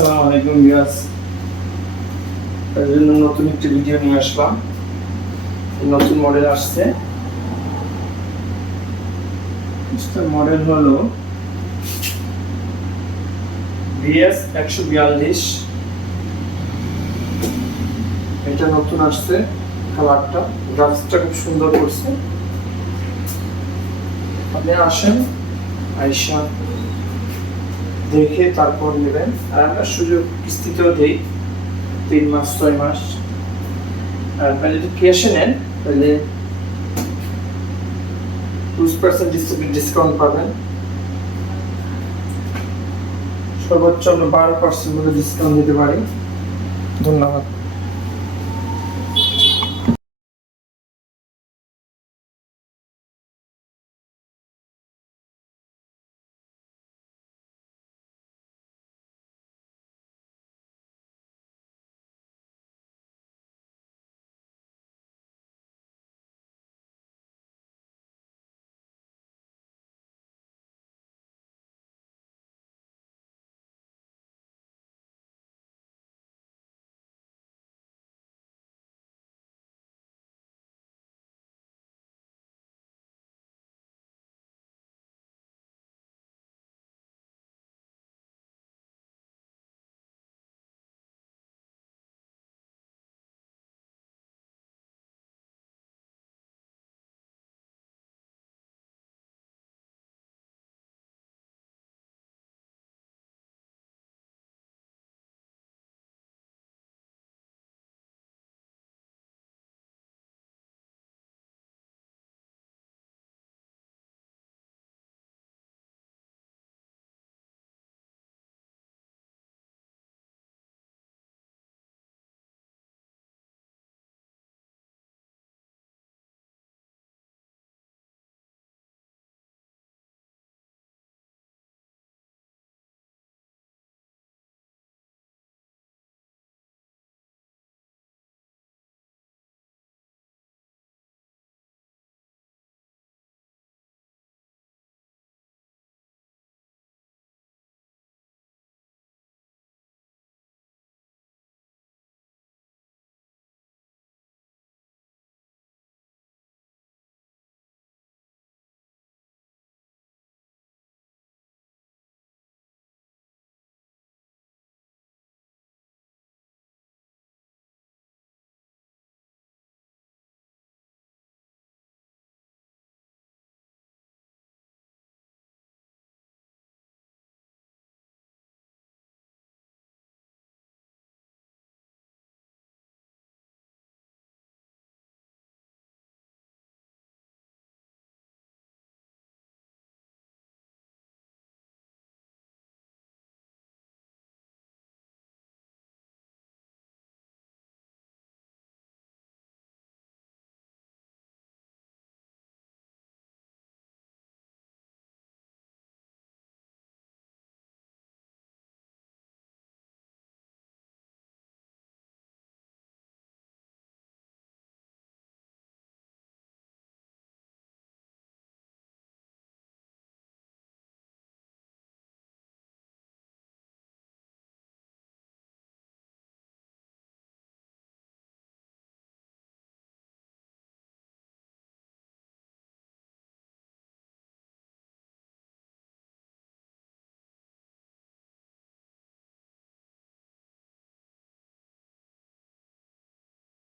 আসসালামু আলাইকুম ভিউয়ার্স, এর জন্য নতুন একটি ভিডিও নিয়ে আসলাম। নতুন মডেল আসছে, মডেল হলো VS 142। এটা নতুন আসছে, কালারটা গ্রাফিক্সটা খুব সুন্দর করছে। আপনি আসেন, আইসা দেখে তারপর নেবেন। আর আমরা সুযোগ কিস্তিতেও দিই 3 মাস 6 মাস। আর আপনি যদি ক্যাশে নেন তাহলে 20% ডিসকাউন্ট পাবেন। সর্বোচ্চ আমরা 12% মতো ডিসকাউন্ট দিতে পারি। ধন্যবাদ।